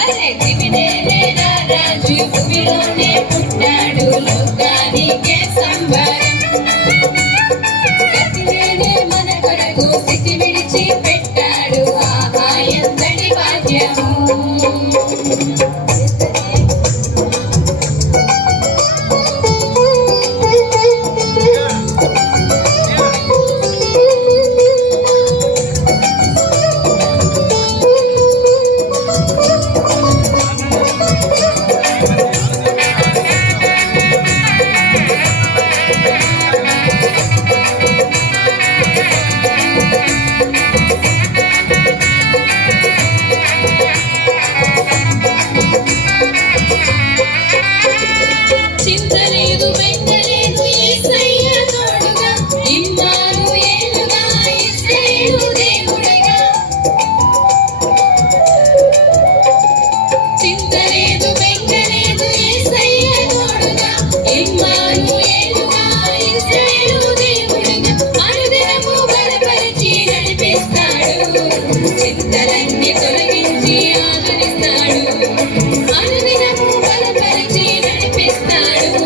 అరే దివినేలే రాజు భూమిలోనే పుట్టాడు లోకానికే సంబరం గతిలేనే మన కొరకు స్థితి విడిచి పెట్టాడు ఆహా ఎంతటి భాగ్యము చింతలన్నీ తొలగించి ఆదరిస్తాడు అనుదినము బలపరిచి నడిపిస్తాడు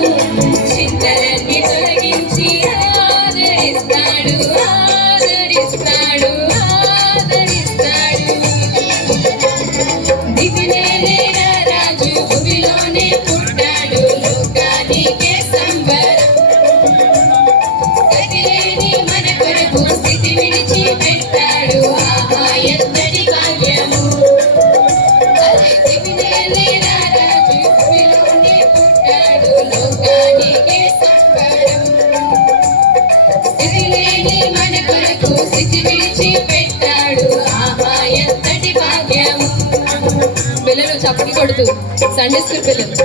చింతలన్నీ తొలగించి ఆదరిస్తాడు ఆదరిస్తాడు ఆదరిస్తాడు దివినేలే రాజు భూమిలోనే పుట్టాడు లోకానికే సంబరం గతిలేని మన కొరకు స్థితి విడిచి పెట్టాడు ఆహా ఎంతటి భాగ్యము అరే దివినేలే రాజు భూమిలోనే పుట్టాడు లోకానికే సంబరం స్థితిలేని మన కొరకు స్థితి విడిచి పెట్టాడు ఆహా ఎంతటి భాగ్యము పిల్లలు చప్పట్లు కొడుతూ సండే స్కూల్ పిల్లలు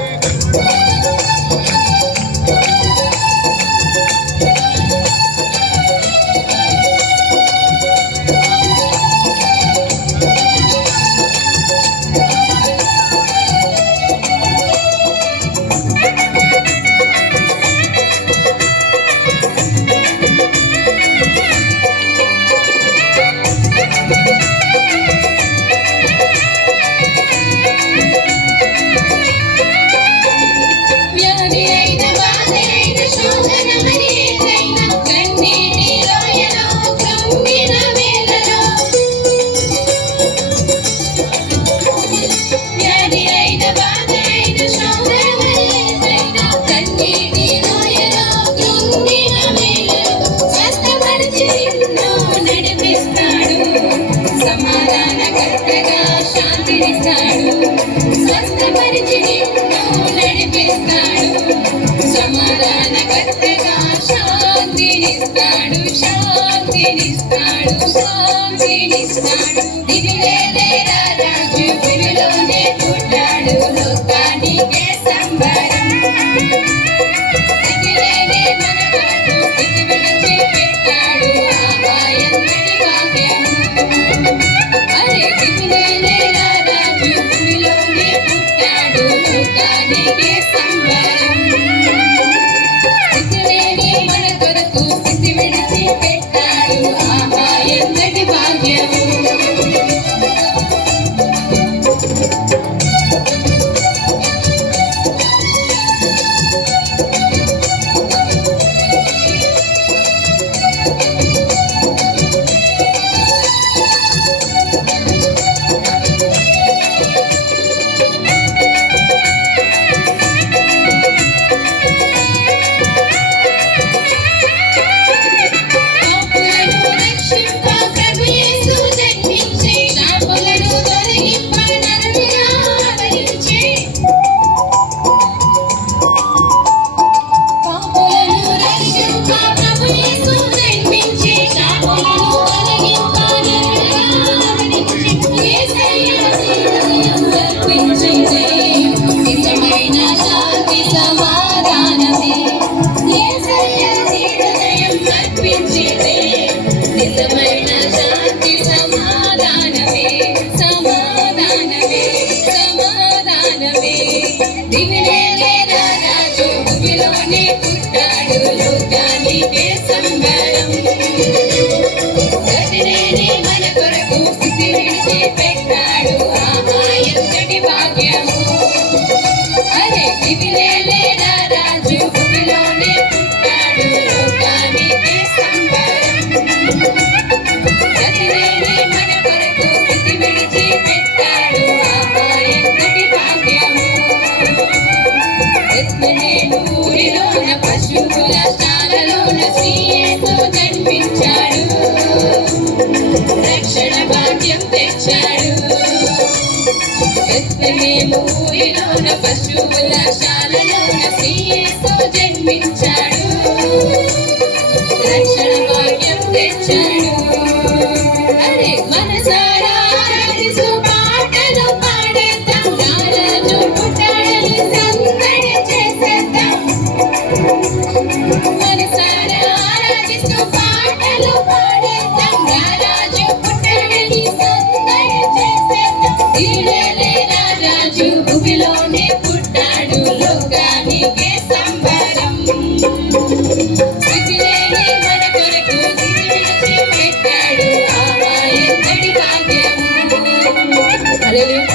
సమాధానకర్తగా శాంతినిస్తాడు స్వస్థపరిచి నిన్ను నడిపిస్తాడు సమాధానకర్తగా శాంతినిస్తాడు శాంతినిస్తాడు శాంతినిస్తాడు దివినేలే రాజు భూమిలోనే పుట్టాడు లోకానికే సంబరం దివినేలే మన కొరకు స్థితి విడిచి పెట్టాడు ఆహా ఎంతటి భాగ్యము అరే దివినేలే రాజు భూమిలోనే పుట్టాడు లోకానికే సంబరం దివినేలే మన కొరకు స్థితి విడిచి పెట్టాడు ఆహా ఎంతటి భాగ్యము దివినేలే రాజు భూమిలోనే పుట్టాడు లోకానికే సంబరం గతిలేని మన కొరకు స్థితి విడిచి పెట్టాడు దివిలేలే రాజు భూమిలోనే పుట్టాడు లోకానికే సంబరం గతిలేని మన కొరకు స్థితి విడిచి పెట్టాడు ఆహా ఎంతటి భాగ్యము బెత్లెహేము ఊరిలోన పశువుల శాలలోన శ్రీయేసు జన్మించాడు రక్షణ భాగ్యం తెచ్చాడు బెత్లెహేము ఊరిలోన పశువుల శాలలోన శ్రీయేసు జన్మించాడు రక్షణ భాగ్యం తెచ్చాడు అరే మనసారా ఆరాధిస్తూ పాటలు పాడేద్దాం రారాజు పుట్టాడని సందడి చేసేద్దాం మనసారా ఆరాధిస్తూ పాటలు పాడేద్దాం రారాజు పుట్టాడని సందడి చేసేద్దాం దివిలేలే రాజు భూమిలోనే పుట్టాడు లోకానికే సంబరం స్థితిలేని మన కొరకు స్థితి విడిచి పెట్టాడు ఆహా ఎంతటి భాగ్యము హల్లెలూయా